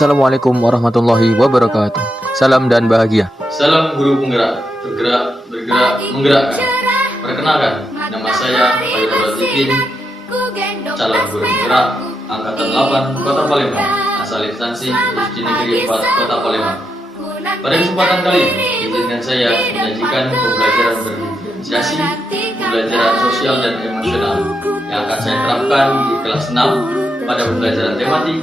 Assalamualaikum warahmatullahi wabarakatuh. Salam dan bahagia. Salam guru penggerak, bergerak, bergerak, menggerakkan. Perkenalkan, nama saya Farid Razidin, calon guru penggerak Angkatan 8 Kota Palembang, asal instansi SD Negeri 4 Kota Palembang. Pada kesempatan kali ini, izinkan saya menyajikan pembelajaran berdiferensiasi, pembelajaran sosial dan emosional yang akan saya terapkan di kelas 6 pada pembelajaran tematik,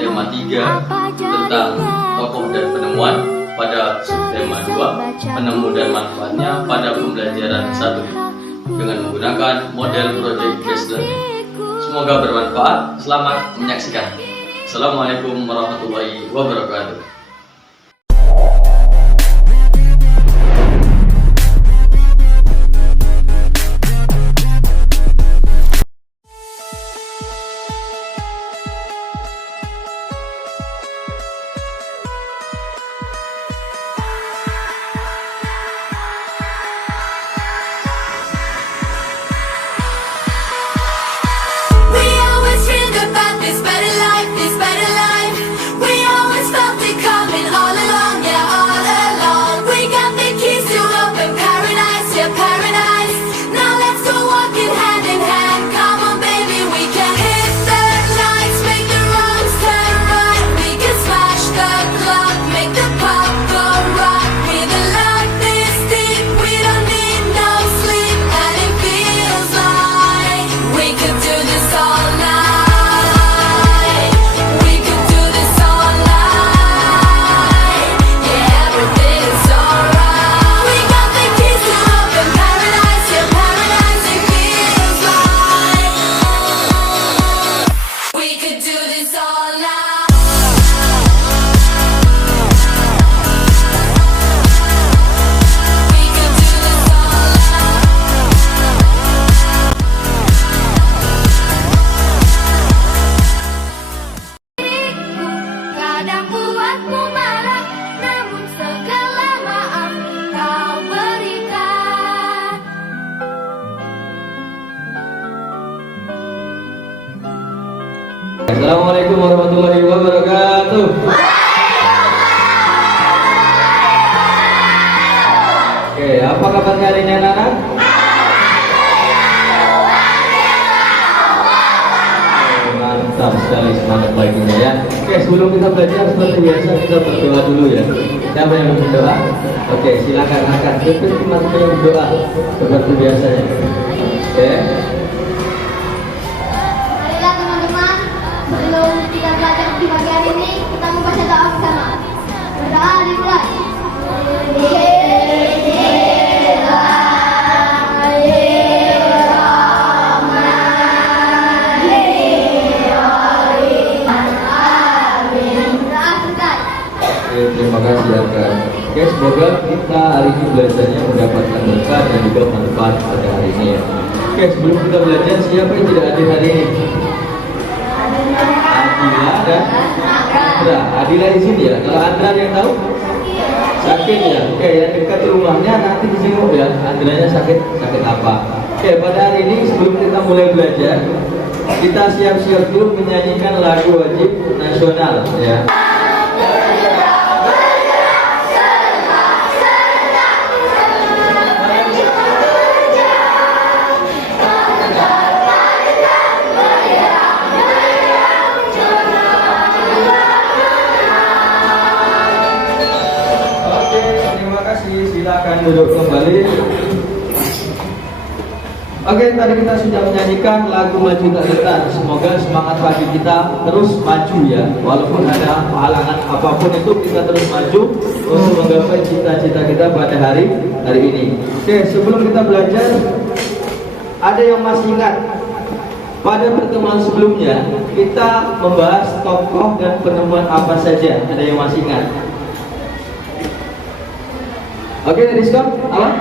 tema 3 tentang tokoh dan penemuan, pada subtema 2 penemu dan manfaatnya pada pembelajaran 1 dengan menggunakan model project based learning. Semoga bermanfaat. Selamat menyaksikan. Assalamualaikum warahmatullahi wabarakatuh. Assalamualaikum warahmatullahi wabarakatuh. Oke, apa kabar hari ini anak-anak? Mantap sekali, semangat baiknya ya. Oke, sebelum kita belajar seperti biasa kita berdoa dulu ya. Siapa yang mau berdoa? Oke, silakan angkat keping masuk yang berdoa seperti biasanya. Oke. Sebelum kita belajar di pagi hari ini, kita membaca doa bersama. Berdoa dimulai. Terima kasih Arka. Oke, semoga kita hari ini belajarnya mendapatkan berkah dan juga manfaat pada hari ini ya. Oke, sebelum kita belajar, siapa yang tidak hadir hari ini? Adila dan Andra. Adila di sini ya. Kalau Andra yang tahu? Sakit ya. Oke, yang dekat rumahnya nanti disinggung ya. Andranya sakit apa? Oke, pada hari ini sebelum kita mulai belajar, kita siap-siap dulu menyanyikan lagu wajib nasional ya. Silakan duduk kembali. Oke, tadi kita sudah menyanyikan lagu Maju Tak Gentar. Semoga semangat pagi kita terus maju ya. Walaupun ada halangan apapun itu, kita terus maju untuk menggapai cita-cita kita pada hari ini. Oke, sebelum kita belajar, ada yang masih ingat pada pertemuan sebelumnya kita membahas tokoh dan penemuan apa saja? Ada yang masih ingat? Oke, diskon apa?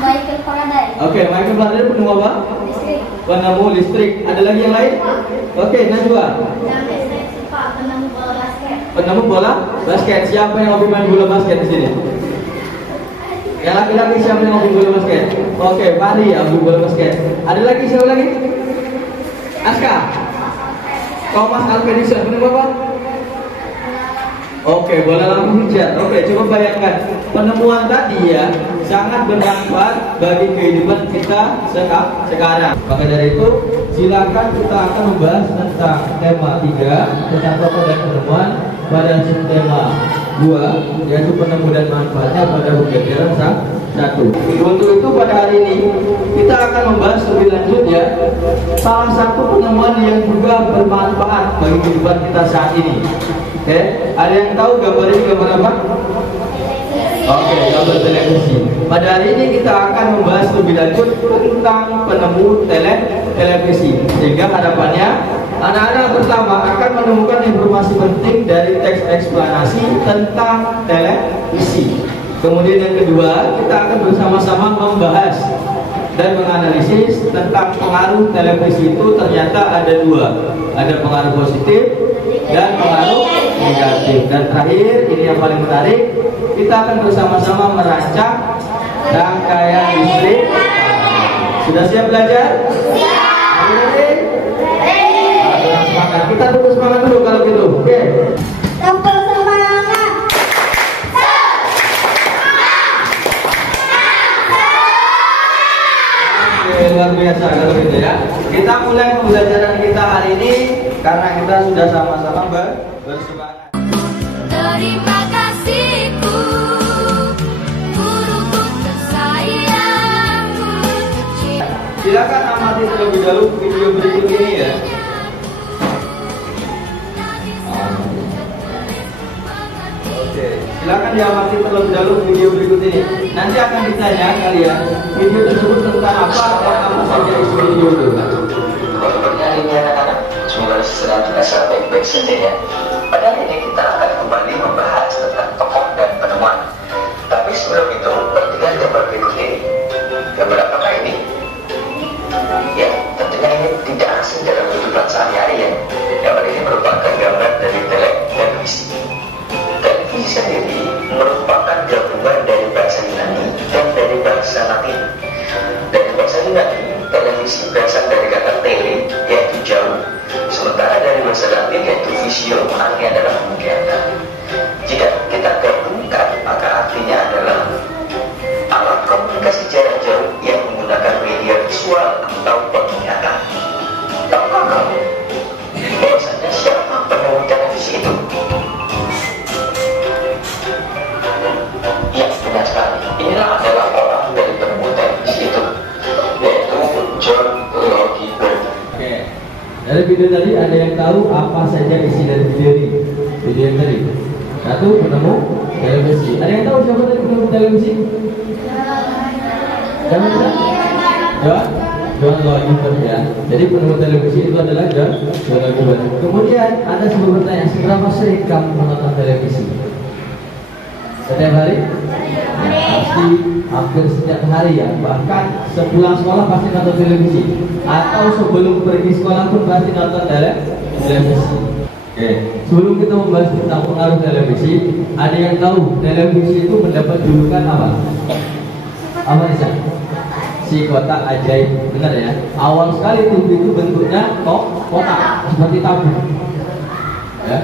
Michael Faraday. Oke, Michael Faraday penemu apa? Listrik. Penemu listrik. Ada lagi yang lain? Oke, Najwa. Penemu bola basket. Penemu bola basket. Siapa yang hobi main bola basket di sini? Yang laki-laki siapa yang hobi bola basket? Oke, Fahri ya hobi bola basket. Ada lagi siapa lagi? Aska. Thomas Alva Edison, benar Bapak? Oke, boleh langsung hujat. Oke, coba bayangkan penemuan tadi ya sangat bermanfaat bagi kehidupan kita sekarang. Maka dari itu, silakan kita akan membahas tentang tema 3 tentang tokoh dan penemuan pada tema 2 yaitu penemu dan manfaatnya pada pembelajaran 1. Untuk itu pada hari ini kita akan membahas lebih lanjut ya salah satu penemuan yang juga bermanfaat bagi kehidupan kita saat ini. Oke, ada yang tahu gambar ini gambar apa? Oke, gambar televisi. Pada hari ini kita akan membahas lebih lanjut tentang penemu televisi. Sehingga harapannya anak-anak pertama akan menemukan informasi penting dari teks eksplanasi tentang televisi. Kemudian yang kedua, kita akan bersama-sama membahas dan menganalisis tentang pengaruh televisi itu ternyata ada 2. Ada pengaruh positif dan pengaruh negatif. Dan terakhir, ini yang paling menarik, kita akan bersama-sama merancang rangkaian listrik. Sudah siap belajar? Siap. Semangat. Kita tunggu semangat dulu kalau gitu. Oke. Tempel semangat. Luar biasa kalau gitu ya. Kita mulai pembelajaran kita hari ini karena kita sudah sama-sama bersemangat. Terima kasihku, guruku tersayang, guru kecil. Silakan amati terlebih dahulu video berikut ini ya. Oke, silakan diamati terlebih dahulu video berikut ini. Nanti akan ditanya kalian video tersebut tentang apa dan apa saja isi video itu. Hari ini anak-anak, semoga sedang terasa baik-baik saja ya. Pada hari ini kita akan kembali membahas tentang tokoh dan penemuan. Tapi sebelum itu, perhatikan gambar berikut ini. Gambar apakah ini? Ya, tentunya ini tidak asing dalam kehidupan sehari-hari ya. Gambar ini merupakan gambar dari televisi. Televisi sendiri merupakan gabungan dari bahasa Yunani dan dari bahasa Latin. Dari bahasa Yunani, televisi berasal dari kata tele, yaitu jauh. Sementara dari bahasa Latin yaitu visio, artinya adalah penglihatan. Jika kita gabungkan, maka artinya adalah alat komunikasi jarak jauh yang menggunakan media visual atau penglihatan. Tahukah kamu bahwasanya siapa penemu televisi itu? Ya, benar sekali. Inilah adalah orang dari penemu televisi itu, yaitu John Logie Baird. Oke. Dari video tadi ada yang tahu apa saja isi dari video ini? Video yang tadi. 1, penemu televisi. Ada yang tahu siapa tadi penemu televisi? Siapa? John Logie Baird ya. Jadi penemu televisi itu adalah John Logie Baird. Kemudian ada sebuah pertanyaan, seberapa sering kamu menonton televisi? Setiap hari? Pasti hampir setiap hari ya. Bahkan sepulang sekolah pasti nonton televisi. Atau sebelum pergi sekolah pun pasti nonton televisi. Oke. Sebelum kita membahas tentang pengaruh televisi, ada yang tahu televisi itu mendapat julukan apa? Apa Nisa? Si kotak ajaib. Benar ya? Awal sekali TV itu bentuknya kotak seperti tabung. Ya.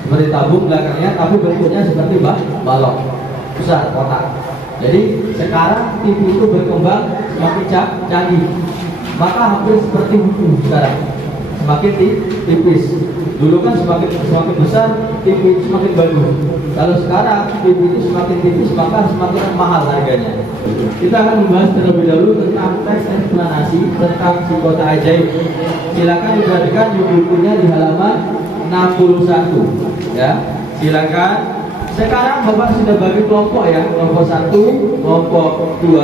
Seperti tabung belakangnya, tapi bentuknya seperti balok besar kotak. Jadi sekarang TV itu berkembang semakin canggih, maka hampir seperti buku sekarang, semakin tipis. Dulu kan semakin besar, TV itu semakin bagus. Kalau sekarang TV itu semakin tipis, maka semakin mahal harganya. Kita akan membahas terlebih dahulu tentang teks eksplanasi tentang si kotak ajaib. Silakan diperhatikan bukunya di halaman 61 ya, silakan. Sekarang Bapak sudah bagi kelompok ya, kelompok 1, kelompok 2,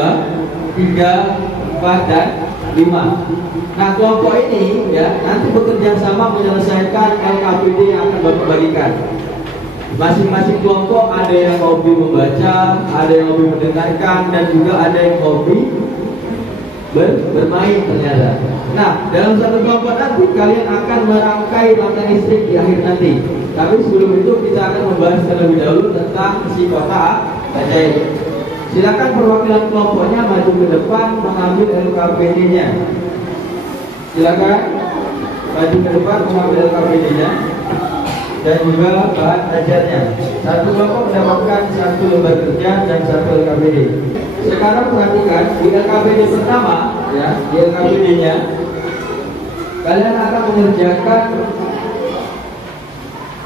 3, 4 dan 5. Nah kelompok ini ya nanti bekerja sama menyelesaikan LKPD yang akan Bapak bagikan. Masing-masing kelompok ada yang hobi membaca, ada yang hobi mendengarkan, dan juga ada yang hobi bermain ternyata. Nah, dalam satu kelompok nanti kalian akan merangkai rangkaian listrik di akhir nanti. Tapi sebelum itu kita akan membahas terlebih dahulu tentang si kotak ajaib. Silakan perwakilan kelompoknya maju ke depan mengambil LKPD-nya. Silakan. maju ke depan mengambil LKPD-nya dan juga bahan ajarnya. Satu kelompok mendapatkan satu lembar kerja dan satu LKPD. Sekarang perhatikan di LKPD pertama, ya, di LKPD-nya kalian akan mengerjakan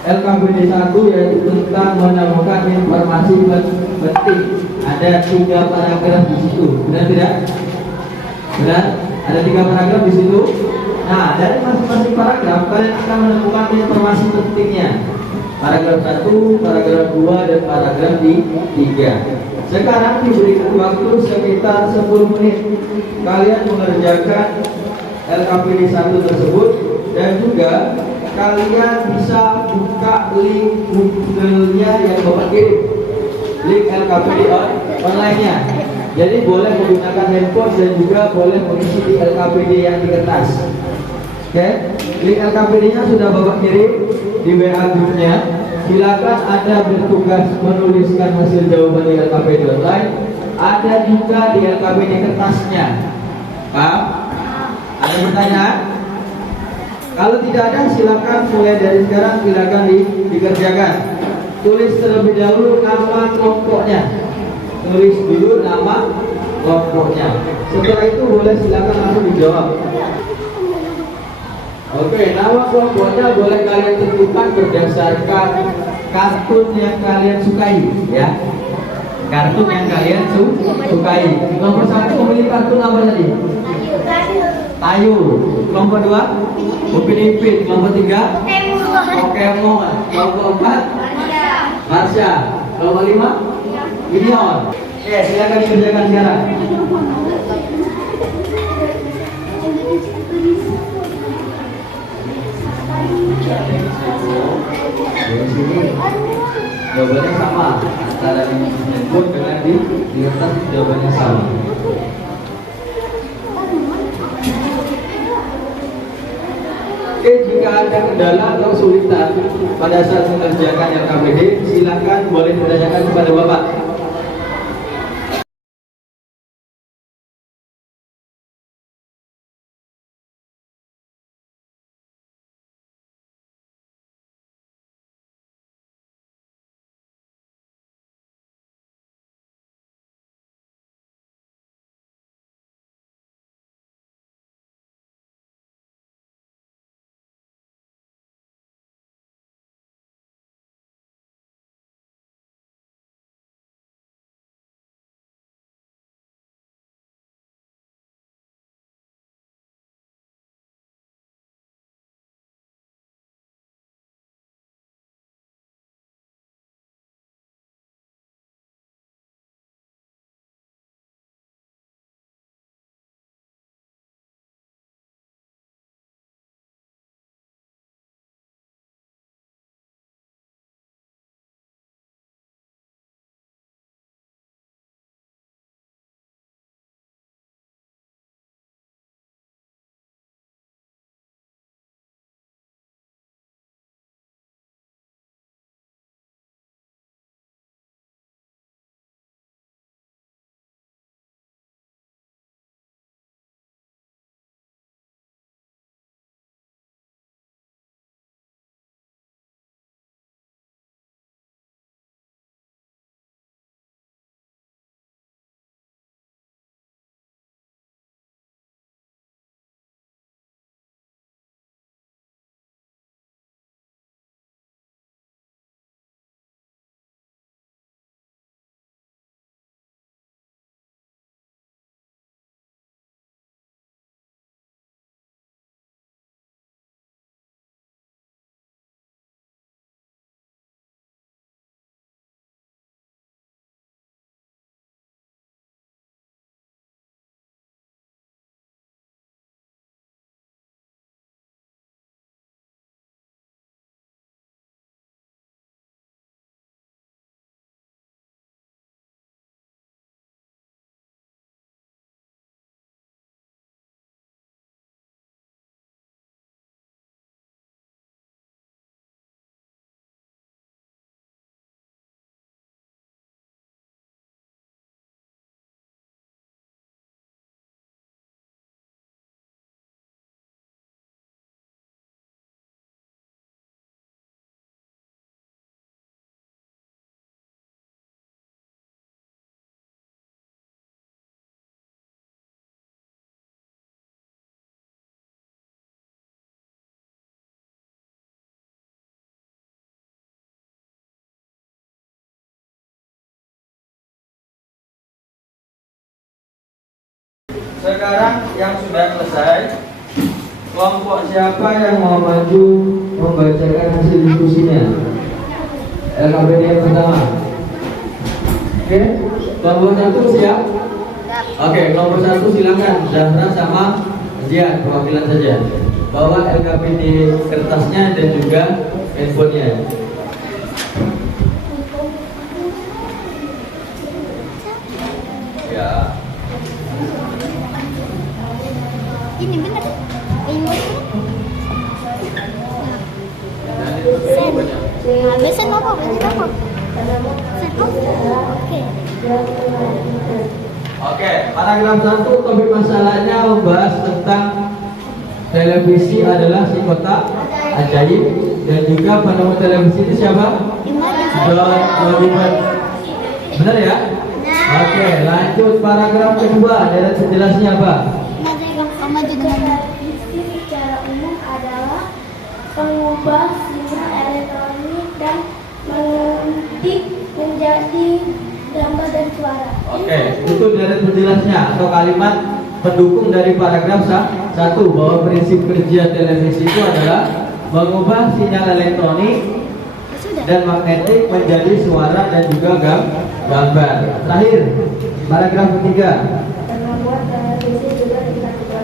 LKPD 1 yaitu tentang menemukan informasi penting. Ada 3 paragraf di situ, benar tidak? Benar? Ada 3 paragraf di situ. Nah, dari masing-masing paragraf kalian akan menemukan informasi pentingnya. Paragraf 1, paragraf 2, dan paragraf 3. Sekarang diberikan waktu sekitar 10 menit. Kalian mengerjakan LKPD 1 tersebut dan juga kalian bisa buka link Google-nya yang Bapak kirim. Link LKPD online-nya. Jadi boleh menggunakan handphone dan juga boleh mengisi di LKPD yang di kertas. Oke, link LKPD-nya sudah Bapak kirim di WA grupnya. Silakan Anda bertugas menuliskan hasil jawaban di LKPD online. Ada juga di LKPD kertasnya. Paham? Ada pertanyaan? Kalau tidak ada, silakan mulai dari sekarang silakan dikerjakan. Tulis terlebih dahulu nama kelompoknya. Tulis dulu nama kelompoknya. Setelah itu boleh silakan langsung dijawab. Oke, nama kelompoknya boleh kalian tentukan berdasarkan kartun yang kalian sukai, ya. Kartun yang kalian sukai. Kelompok 1 memilih kartun apa tadi? Tayu. Kelompok 2 Upin Ipin. Kelompok 3 Pokemon. Kelompok 4 Marsha. Kelompok 5 Minion. Oke, silakan dikerjakan sekarang. Di sini jawabannya sama antara di handphone dengan di kertas, jawabannya sama. Oke, jika ada kendala atau kesulitan pada saat mengerjakan LKPD, silakan boleh ditanyakan kepada Bapak. Sekarang yang sudah selesai, kelompok siapa yang mau maju membacakan hasil diskusinya? LKPD yang pertama. Oke, kelompok satu siap? Oke, kelompok satu silakan. Zahra sama Zian, perwakilan saja. Bawa LKPD kertasnya dan juga handphonenya. Ya. Ini benar. Ini. Sen apa? Sen apa? Sen oke. Oke, paragraf 1 topik masalahnya membahas tentang televisi adalah si kotak ajaib, dan juga penemu televisi itu siapa? John Oliver. Benar ya? Oke, lanjut paragraf kedua, deret penjelasnya apa? Televisi secara umum adalah pengubah sinyal elektronik dan mengetik menjadi gambar dan suara. Oke, itu deret penjelasnya atau kalimat pendukung dari paragraf 1 bahwa prinsip kerja televisi itu adalah mengubah sinyal elektronik dan magnetik menjadi suara dan juga gambar. Terakhir, paragraf ketiga. Membuat televisi juga dilakukan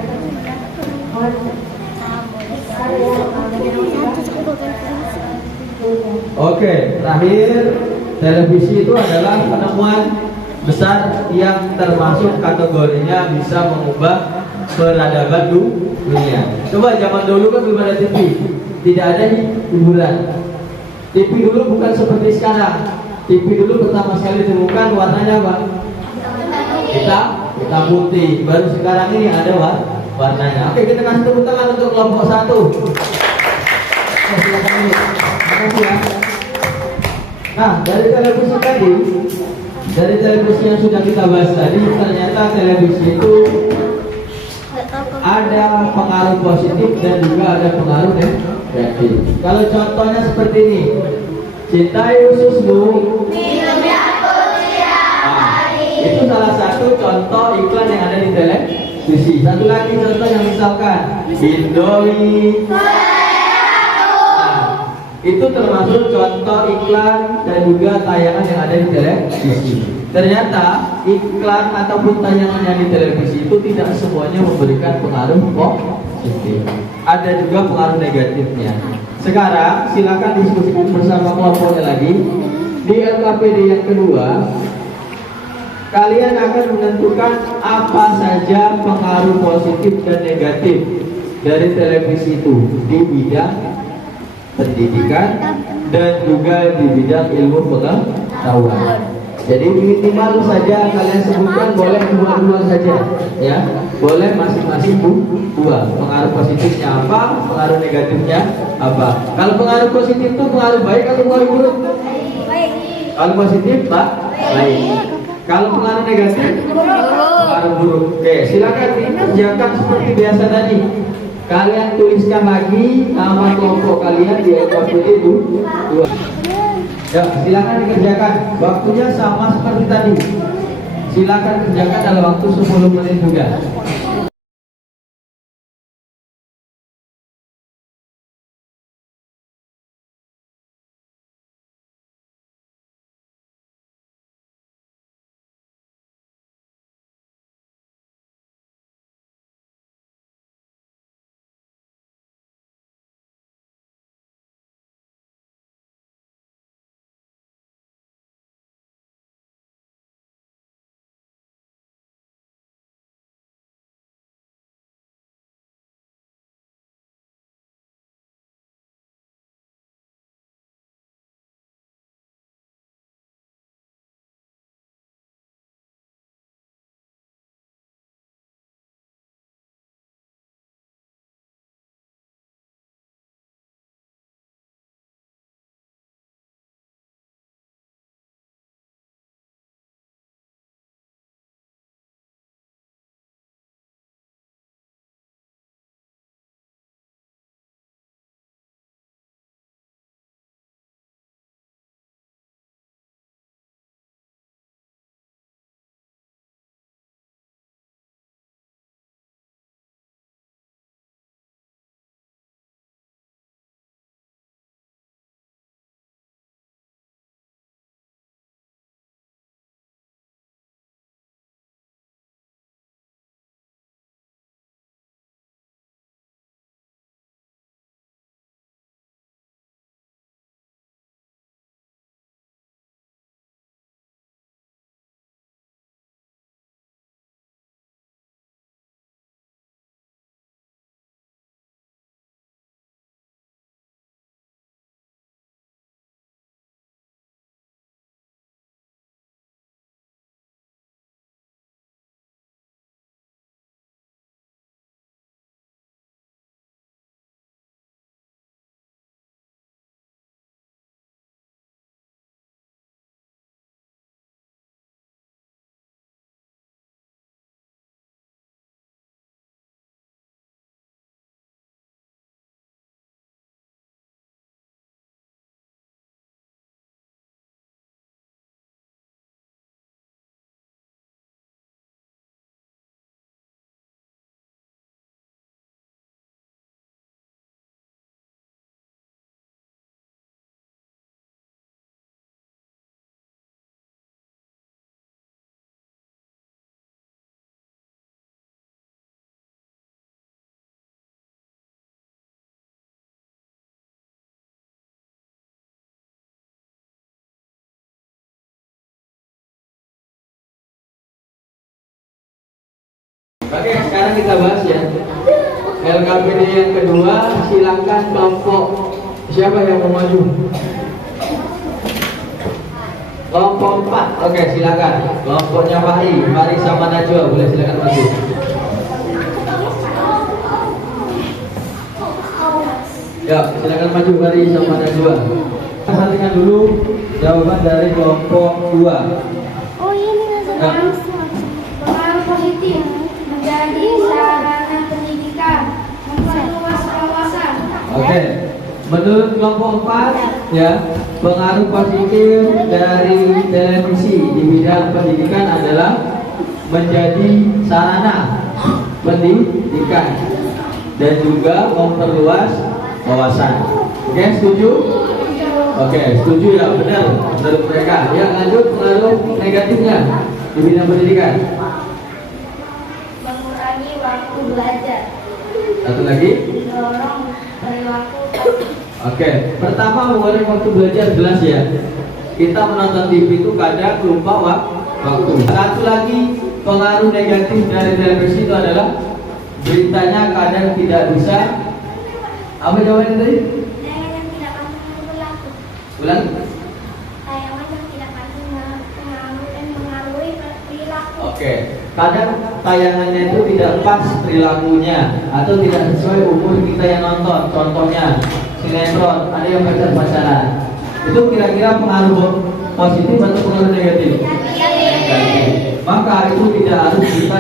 Oke, terakhir, televisi itu adalah penemuan besar yang termasuk kategorinya bisa mengubah peradaban dunia. Coba zaman dulu kan belum ada TV, tidak ada hiburan. TV dulu bukan seperti sekarang. TV dulu pertama sekali ditemukan warnanya apa? Hitam putih. Baru sekarang ini ada warnanya. Oke, kita kasih tepuk tangan untuk kelompok 1. Silakan dulu. Makasih ya. Nah, dari televisi yang sudah kita bahas tadi, ternyata televisi itu ada pengaruh positif dan juga ada pengaruh negatif. Kalau contohnya seperti ini, cintai ususmu, itu salah satu contoh iklan yang ada di televisi. Satu lagi contoh yang misalkan Indomie. Itu termasuk contoh iklan dan juga tayangan yang ada di televisi. Ternyata iklan ataupun tayangan yang di televisi itu tidak semuanya memberikan pengaruh positif. Ada juga pengaruh negatifnya. Sekarang silakan diskusikan bersama kelompoknya lagi. Di LKPD yang kedua, kalian akan menentukan apa saja pengaruh positif dan negatif dari televisi itu di bidang pendidikan dan juga di bidang ilmu pengetahuan. Jadi minimal saja kalian sebutkan, boleh dua saja, ya. Boleh masing-masing dua. Pengaruh positifnya apa, pengaruh negatifnya apa. Kalau pengaruh positif itu pengaruh baik atau pengaruh buruk? Baik. Kalau positif, Pak, baik. Kalau pengaruh negatif, pengaruh buruk. Oke, silakan dikerjakan seperti biasa tadi. Kalian tuliskan lagi nama kelompok kalian di LKPD itu. Ya, silakan dikerjakan. Waktunya sama seperti tadi. Silakan kerjakan dalam waktu 10 menit juga. Oke, sekarang kita bahas ya. LKPD yang kedua, silakan kelompok siapa yang mau maju? Kelompok 4, oke silakan. Kelompoknya Fahri sama Najwa, boleh silakan maju. Ya, silakan maju Fahri sama Najwa. Perhatikan dulu jawaban dari kelompok 2. Oh ini langsung. Pengaruh positif menjadi sarana pendidikan, memperluas wawasan. Oke, menurut kelompok 4 ya, pengaruh positif dari televisi di bidang pendidikan adalah menjadi sarana pendidikan dan juga memperluas wawasan. Oke, setuju? Oke, setuju ya, benar menurut mereka. Ya, lanjut pengaruh negatifnya di bidang pendidikan. Mengurangi waktu belajar. Satu lagi. Mendorong perilaku. Oke, pertama mengurangi waktu belajar jelas ya. Kita menonton TV itu kadang lupa waktu. Satu lagi pengaruh negatif dari televisi itu adalah beritanya kadang tidak bisa. Apa jawabannya tadi? Tayangan yang tidak pasti berlaku. Ulang. Tayangan yang tidak pasti mengaruhi perilaku. Oke, kadang tayangannya itu tidak pas perilakunya atau tidak sesuai umur kita yang nonton. Contohnya sinetron, ada yang pacaran. Itu kira-kira pengaruh positif atau pengaruh negatif? Negatif. Maka itu tidak harus kita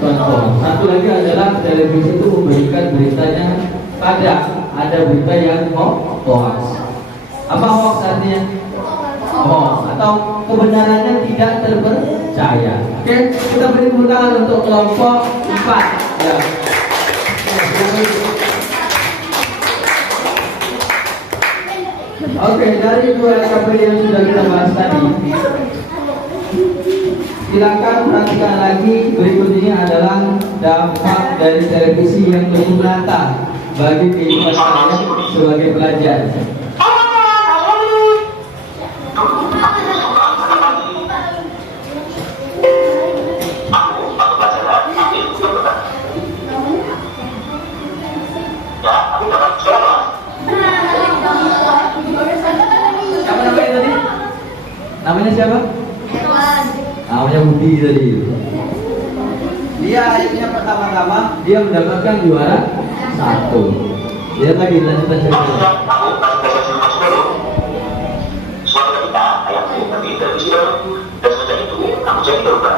contoh. Satu lagi adalah televisi itu memberikan beritanya kadang ada berita yang hoax. Apa hoax artinya? Hoax atau kebenarannya tidak terpercaya. Oke, kita beri tepuk tangan untuk kelompok 4. Ya. Oke, dari dua LKPD yang sudah kita bahas tadi, silakan perhatikan lagi. Berikut ini adalah dampak dari televisi yang lebih nyata bagi kehidupan saya sebagai pelajar. Siapa namanya tadi? Namanya siapa? Namanya Budi tadi. Dia akhirnya pertama-tama dia mendapatkan juara 1. Dia lagi lanjutan cerita. Suara kita ayam tadi dari situ dan sejak itu aku jadi berubah.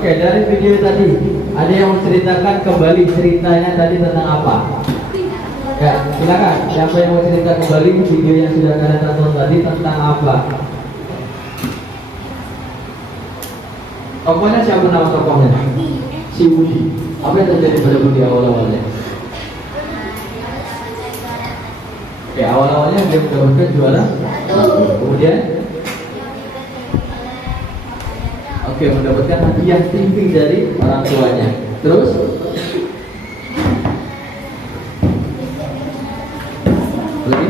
Oke, dari video tadi ada yang menceritakan kembali ceritanya tadi tentang apa? Ya, silakan. Siapa yang mau cerita kembali video yang sudah kalian tonton tadi tentang apa? Tokohnya siapa nama tokohnya? Si Budi. Apa yang terjadi pada Budi awal-awalnya? Oke, awal-awalnya dia mendapatkan juara. Kemudian mendapatkan hadiah TV dari orang tuanya. Terus lagi?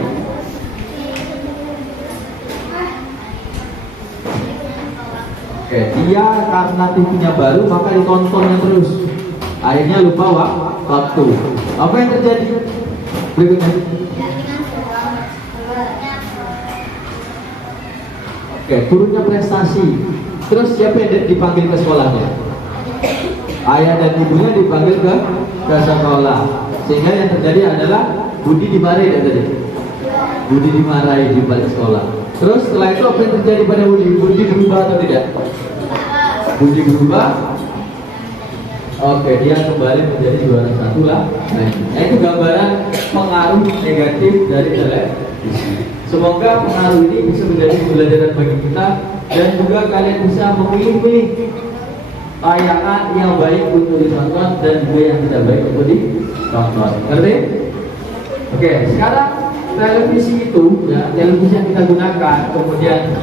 Oke, dia karena TV-nya baru maka ditontonnya terus. Akhirnya lupa waktu. Apa yang terjadi? Berikutnya. Oke, turunnya prestasi. Terus siapa yang dipanggil ke sekolahnya? Ayah dan ibunya dipanggil ke sekolah. Sehingga yang terjadi adalah Budi dimarahi tadi. Budi dimarahi di balik sekolah. Terus setelah itu apa yang terjadi pada Budi? Budi berubah atau tidak? Budi berubah. Oke, dia kembali menjadi juara satu lah. Nah, itu gambaran pengaruh negatif dari televisi. Semoga pengaruh ini bisa menjadi pembelajaran bagi kita dan juga kalian bisa memilih tayangan yang baik untuk ditonton dan juga yang tidak baik untuk ditonton. Ngerti? Oke, sekarang televisi itu, ya, televisi yang kita gunakan, kemudian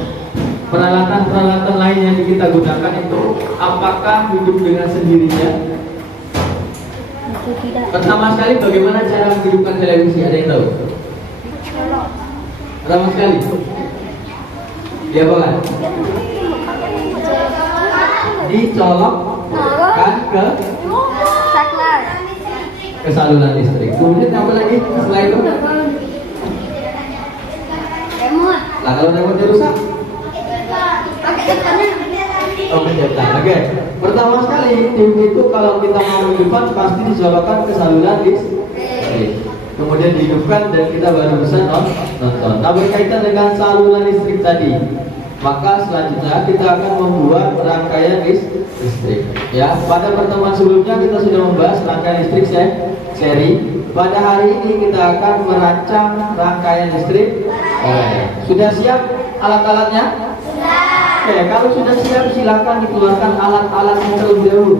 peralatan-peralatan lain yang kita gunakan itu, apakah hidup dengan sendirinya? Pertama sekali, bagaimana cara menghidupkan televisi? Ada yang tahu? Pertama sekali, dia apa? Dicolokkan ke saluran listrik. Kemudian apa lagi setelah itu? Remote. Nah, kalau remote rusak? Oh, pencetak. Oke. Pertama sekali, TV itu kalau kita mau menghidupkan pasti dicolokkan ke saluran listrik. Kemudian dihidupkan dan kita baru bisa nonton. Nah, berkaitan dengan saluran listrik tadi, maka selanjutnya kita akan membuat rangkaian listrik. Ya, pada pertemuan sebelumnya kita sudah membahas rangkaian listrik seri. Pada hari ini kita akan merancang rangkaian listrik. Sudah siap alat-alatnya? Oke, kalau sudah siap silakan dikeluarkan alat-alatnya terlebih dahulu.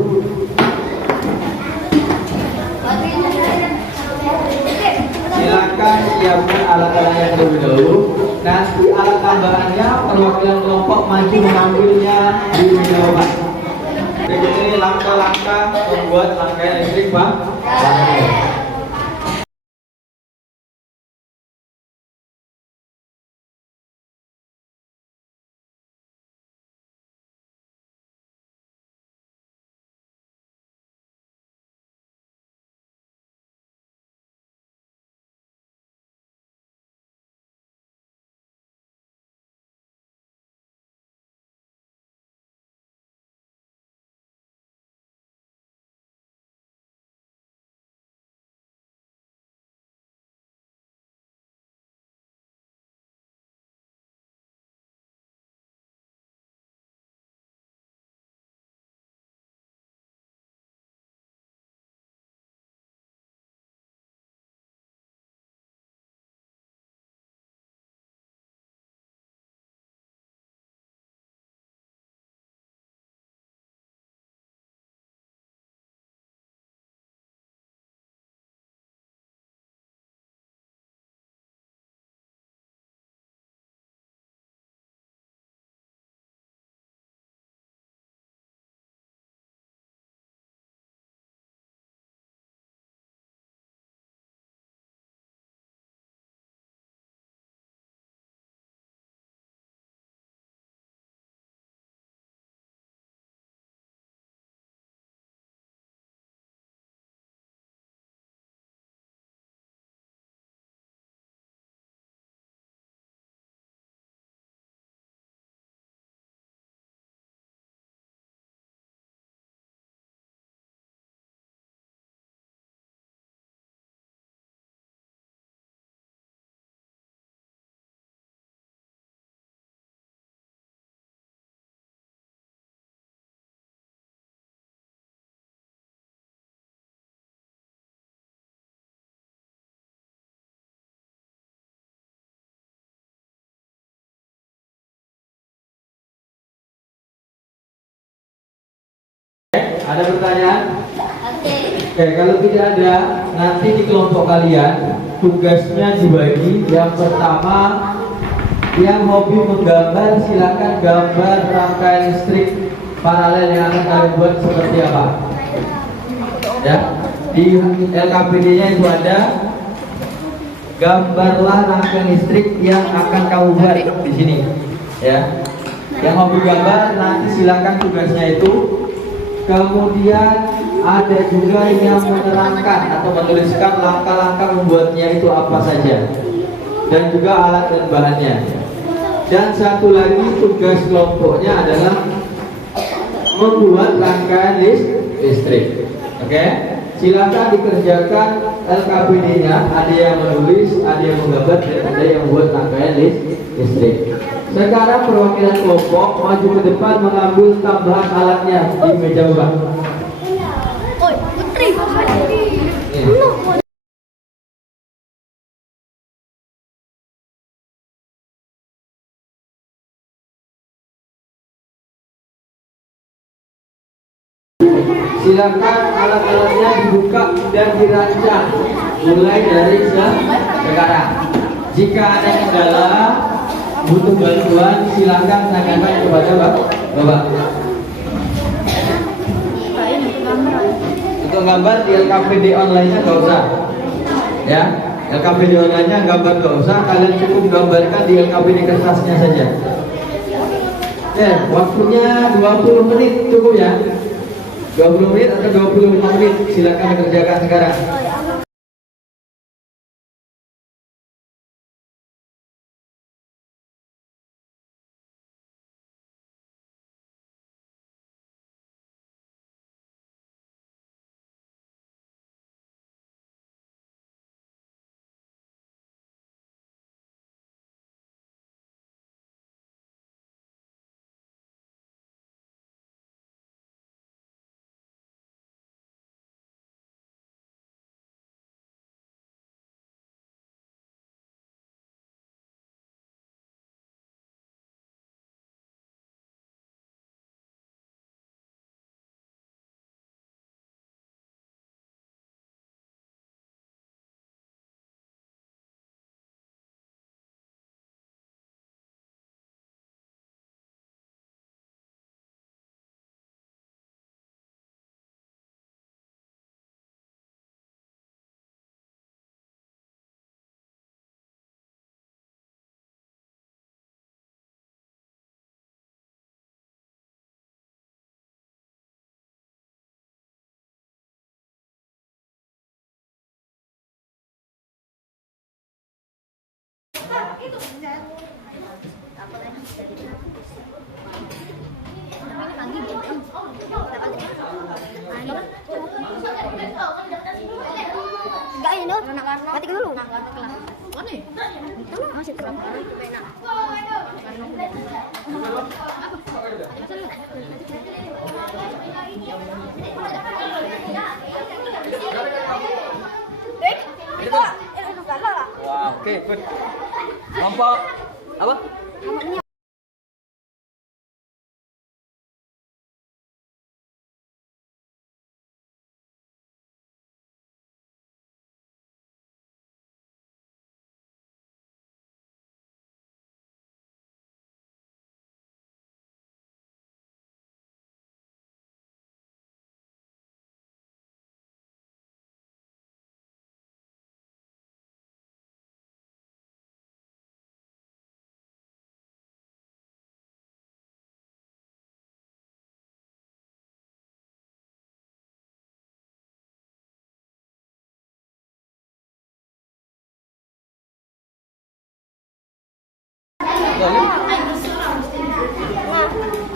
Silakan siapkan alat-alatnya terlebih dahulu. Nanti alat tambahannya perwakilan kelompok maju mengambilnya di meja depan. Berikut ini langkah-langkah membuat rangkaian listrik, Pak. Ada pertanyaan? Oke, kalau tidak ada, nanti di kelompok kalian tugasnya dibagi. Yang pertama, yang hobi menggambar silakan gambar rangkaian listrik paralel yang akan kalian buat seperti apa. Ya, di LKPD-nya itu ada gambarlah rangkaian listrik yang akan kamu buat di sini. Ya. Yang hobi gambar nanti silakan tugasnya itu. Kemudian ada juga yang menerangkan atau menuliskan langkah-langkah membuatnya itu apa saja, dan juga alat dan bahannya. Dan satu lagi tugas kelompoknya adalah membuat rangkaian listrik. Oke, silakan dikerjakan LKPD-nya. Ada yang menulis, ada yang menggambar, dan ada yang membuat rangkaian listrik. Sekarang perwakilan kelompok maju ke depan mengambil tambahan alatnya di meja bawah. Silakan alat-alatnya dibuka dan dirancang mulai dari sekarang. Jika ada kendala, butuh bantuan, silakan tanyakan kepada Bapak. Untuk gambar di LKPD online-nya nggak usah, ya. LKPD online-nya gambar nggak usah, kalian cukup gambarkan di LKPD kertasnya saja. Ya, waktunya 20 menit cukup ya. 20 menit atau 25 menit, silakan kerjakan sekarang. Enggak ini dong, ketik dulu. Masih terang. Wah, oke, good. Kelompok apa?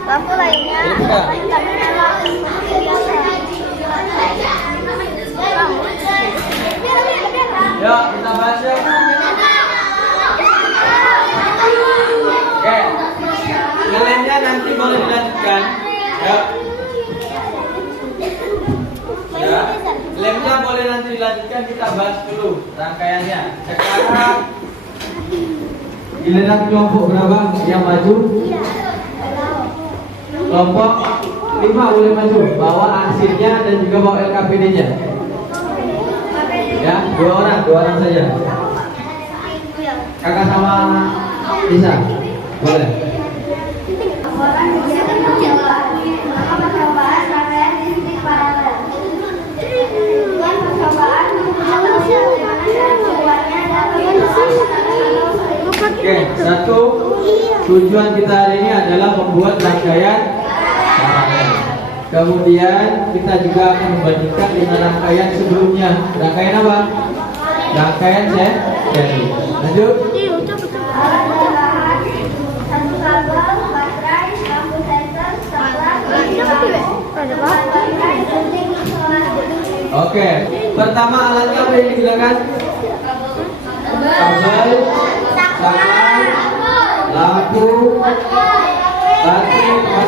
Lampu lainnya. Yuk, kita bahas ya. Oke. Ngelemnya nanti boleh dilanjutkan. Yuk. Ya. Lemnya boleh nanti dilanjutkan, kita bahas dulu rangkaiannya. Sekarang giliran kelompok berapa yang maju? Kelompok 5 boleh maju, bawa arsipnya dan juga bawa LKPD-nya. Ya, dua orang saja. Kakak sama Lisa, boleh. Oke, 1, 2, tujuan kita hari ini adalah membuat rangkaian paralel. Kemudian kita juga akan membandingkan dengan rangkaian sebelumnya. Rangkaian apa? Rangkaian seri. Lanjut. Satu kabel, baterai, lampu senter, saklar, Oke, pertama alatnya apa yang digunakan? Kabel, saklar, lampu,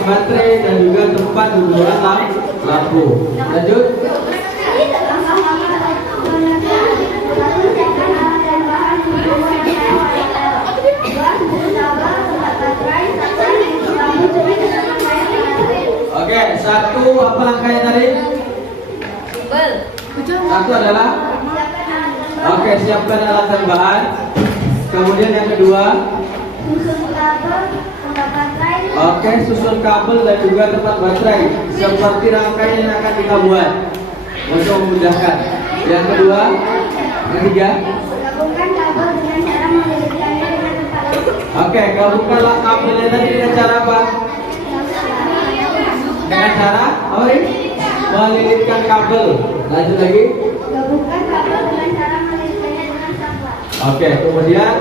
baterai, dan juga tempat dudukan lampu. Lanjut. Oke, satu apa langkahnya tadi? Satu adalah oke, siapkan alat dan bahan. Kemudian yang kedua, oke, susun kabel dan juga tempat baterai seperti rangkaian yang akan kita buat untuk memudahkan. Yang kedua, yang ketiga, gabungkan kabel dengan cara melilitkannya dengan tempat oke, gabungkanlah kabelnya tadi dengan cara apa? Dengan cara apa ini? Melilitkan kabel. Lanjut lagi. gabungkan kabel dengan cara melilitkannya dengan saklar. Oke, kemudian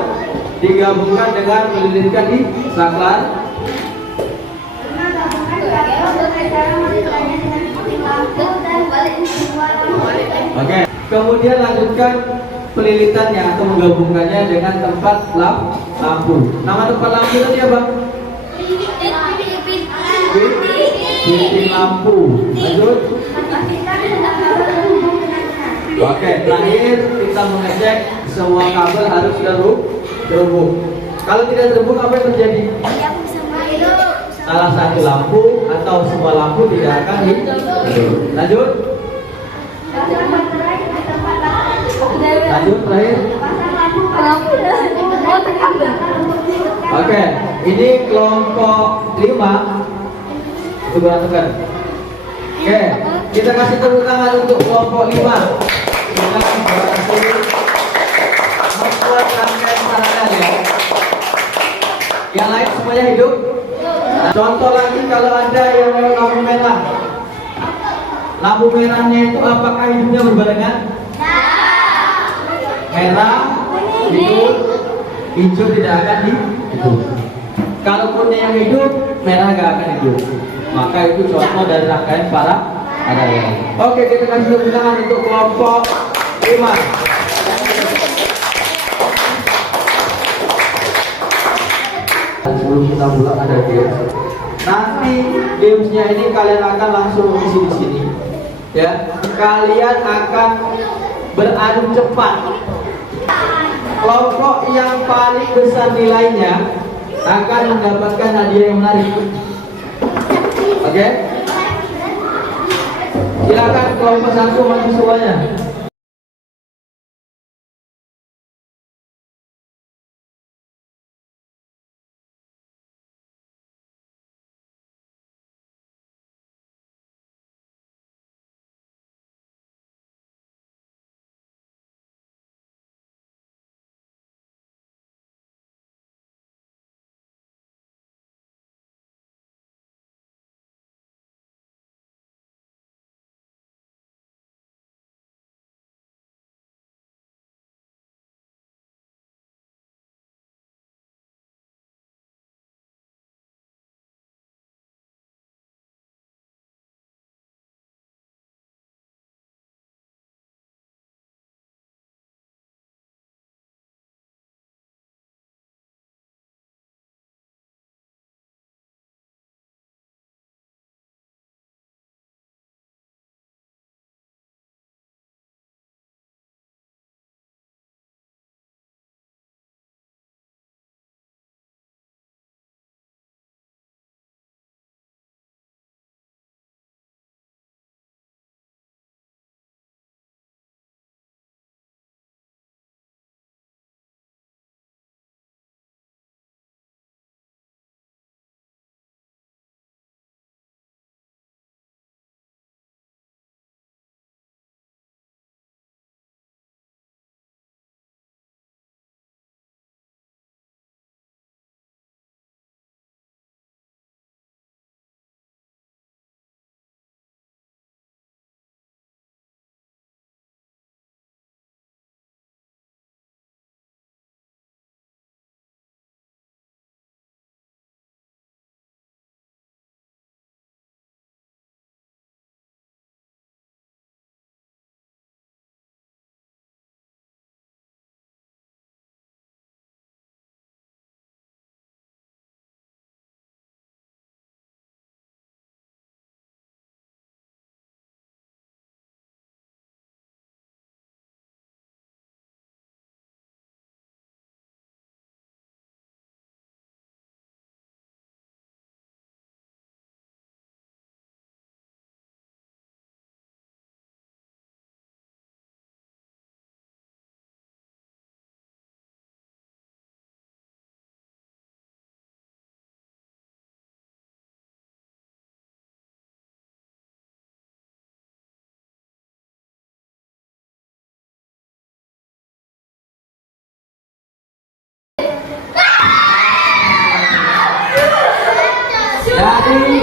digabungkan dengan melilitkan di saklar. Gabungkan kabel dengan cara melilitkannya dengan lampu dan balik semua lampu. Oke, kemudian lanjutkan pelilitannya atau menggabungkannya dengan tempat lampu. Nama tempat lampu tadi apa? Titik lampu. Lanjut. Oke, terakhir kita mengecek semua kabel harus terhubung. Kalau tidak terhubung apa yang terjadi? Salah satu lampu atau semua lampu tidak akan hidup. Lanjut. Lanjut terakhir. Oke, ini kelompok 5. Tekan. Oke, kita kasih tepuk tangan untuk kelompok 5. Kita berhasil membuat rangkaian paralel ya. Yang lain semuanya hidup. Nah, contoh lagi kalau ada yang lewat lampu merah. Lampu merahnya itu apakah hidupnya berbarengan? Merah, hidup, hijau tidak akan hidup. Kalau kuning yang hidup, merah nggak akan hidup. Maka itu contoh dari rangkaian paralel. Oke, kita kasih tepuk tangan untuk kelompok 5. Sebelum kita pulang ada game. Nanti gamesnya ini kalian akan langsung mengisi di sini. Ya, kalian akan beradu cepat. Kelompok yang paling besar nilainya akan mendapatkan hadiah yang menarik. Oke? Silakan kelompok 1 maju semuanya. Jadi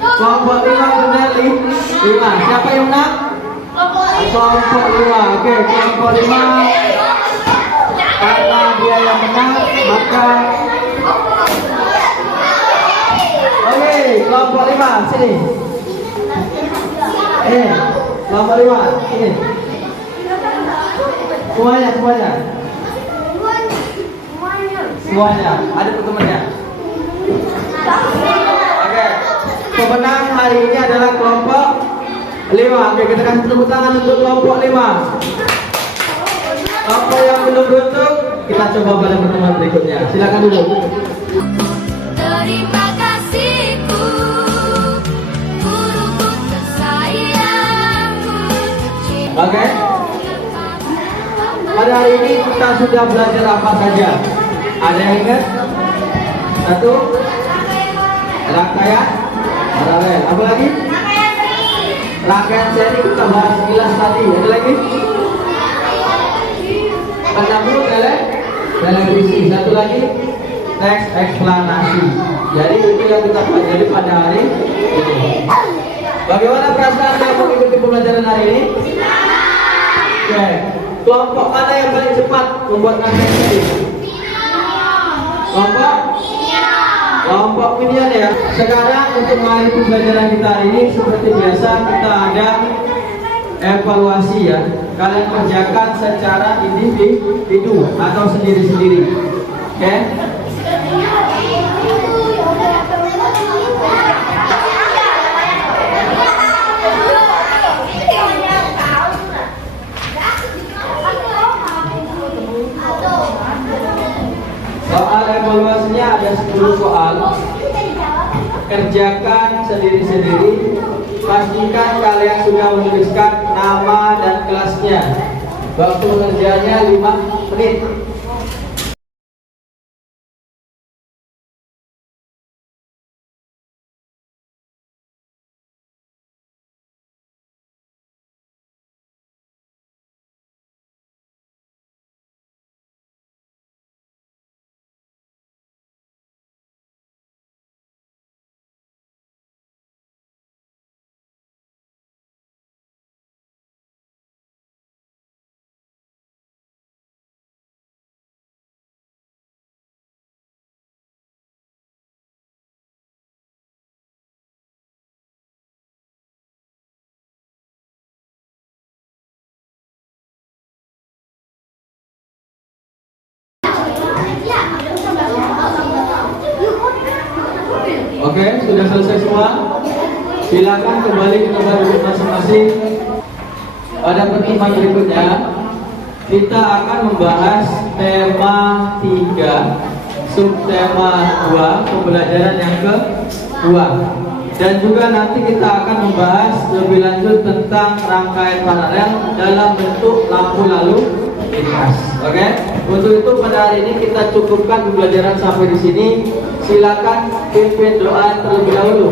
kelompok 5 benar 5. Siapa yang menang? Kelompok 5. Oke, kelompok 5. Karena dia yang menang, maka oke, kelompok 5 sini. Kelompok 5 sini. Semuanya. Ada temannya. Oke. Pemenang hari ini adalah kelompok 5. Oke, kita kasih tepuk tangan untuk kelompok 5. Kelompok yang belum beruntung, kita coba pada pertemuan berikutnya. Silakan dulu. Terima kasihku, guruku tersayangku. Oke. Pada hari ini kita sudah belajar apa saja? Ada yang ingat? 1. Rangkaian. Apa lagi? Rangkaian seri kita bahas sekilas tadi. Ada lagi? Penyambung televisi. 1 lagi teks eksplanasi. Jadi itu yang kita pelajari pada hari ini. Bagaimana perasaan yang mengikuti pembelajaran hari ini? Oke. Kelompok mana yang paling cepat membuat rangkaian seri? Kelompok minion ya. Sekarang untuk mengakhiri pembelajaran kita hari ini seperti biasa kita ada evaluasi ya. Kalian kerjakan secara individu atau sendiri-sendiri. Oke? Soal evaluasinya ada 10 soal. Kerjakan sendiri-sendiri. Pastikan kalian sudah menuliskan nama dan kelasnya. Waktu mengerjakannya 5 menit. Oke, sudah selesai semua. Silakan kembali ke tempat duduk masing-masing. Pada pertemuan berikutnya kita akan membahas tema 3, subtema 2, pembelajaran yang kedua. Dan juga nanti kita akan membahas lebih lanjut tentang rangkaian paralel dalam bentuk lampu lalu lintas. Oke? Untuk itu pada hari ini kita cukupkan pembelajaran sampai di sini. Silakan pimpin doa terlebih dahulu.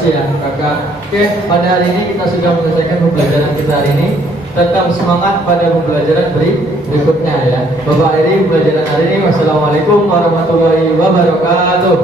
Ya, kakak. Oke, pada hari ini kita sudah menyelesaikan pembelajaran kita hari ini. Tetap semangat pada pembelajaran berikutnya ya. Bapak akhiri pembelajaran hari ini. Wassalamualaikum warahmatullahi wabarakatuh.